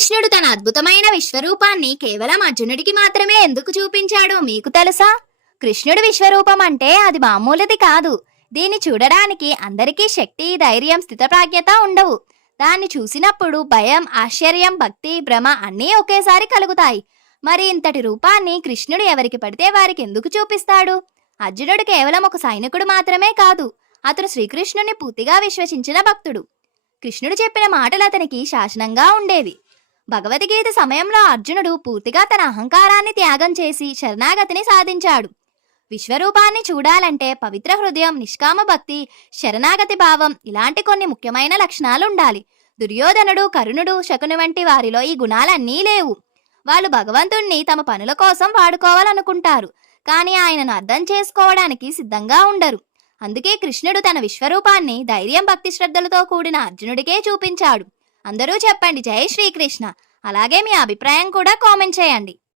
కృష్ణుడు తన అద్భుతమైన విశ్వరూపాన్ని కేవలం అర్జునుడికి మాత్రమే ఎందుకు చూపించాడో మీకు తెలుసా? కృష్ణుడి విశ్వరూపం అంటే అది మామూలుది కాదు. దీన్ని చూడడానికి అందరికీ శక్తి ధైర్యం స్థితప్రాజ్ఞత ఉండవు. దాన్ని చూసినప్పుడు భయం ఆశ్చర్యం భక్తి భ్రమ అన్నీ ఒకేసారి కలుగుతాయి. మరి ఇంతటి రూపాన్ని కృష్ణుడు ఎవరికి పడితే వారికి ఎందుకు చూపిస్తాడు? అర్జునుడు కేవలం ఒక సైనికుడు మాత్రమే కాదు. అతను శ్రీకృష్ణుని పూర్తిగా విశ్వసించిన భక్తుడు. కృష్ణుడు చెప్పిన మాటలు అతనికి శాసనంగా ఉండేవి. భగవద్గీత సమయంలో అర్జునుడు పూర్తిగా తన అహంకారాన్ని త్యాగం చేసి శరణాగతిని సాధించాడు. విశ్వరూపాన్ని చూడాలంటే పవిత్ర హృదయం నిష్కామ భక్తి శరణాగతి భావం ఇలాంటి కొన్ని ముఖ్యమైన లక్షణాలు ఉండాలి దుర్యోధనుడు కరుణుడు శకుని వంటి వారిలో ఈ గుణాలన్నీ లేవు. వాళ్ళు భగవంతుణ్ణి తమ పనుల కోసం వాడుకోవాలనుకుంటారు. కానీ ఆయనను అర్థం చేసుకోవడానికి సిద్ధంగా ఉండరు. అందుకే కృష్ణుడు తన విశ్వరూపాన్ని ధైర్యం భక్తి శ్రద్ధలతో కూడిన అర్జునుడికే చూపించాడు. అందరూ చెప్పండి జై శ్రీకృష్ణ. అలాగే మీ అభిప్రాయం కూడా కామెంట్ చేయండి.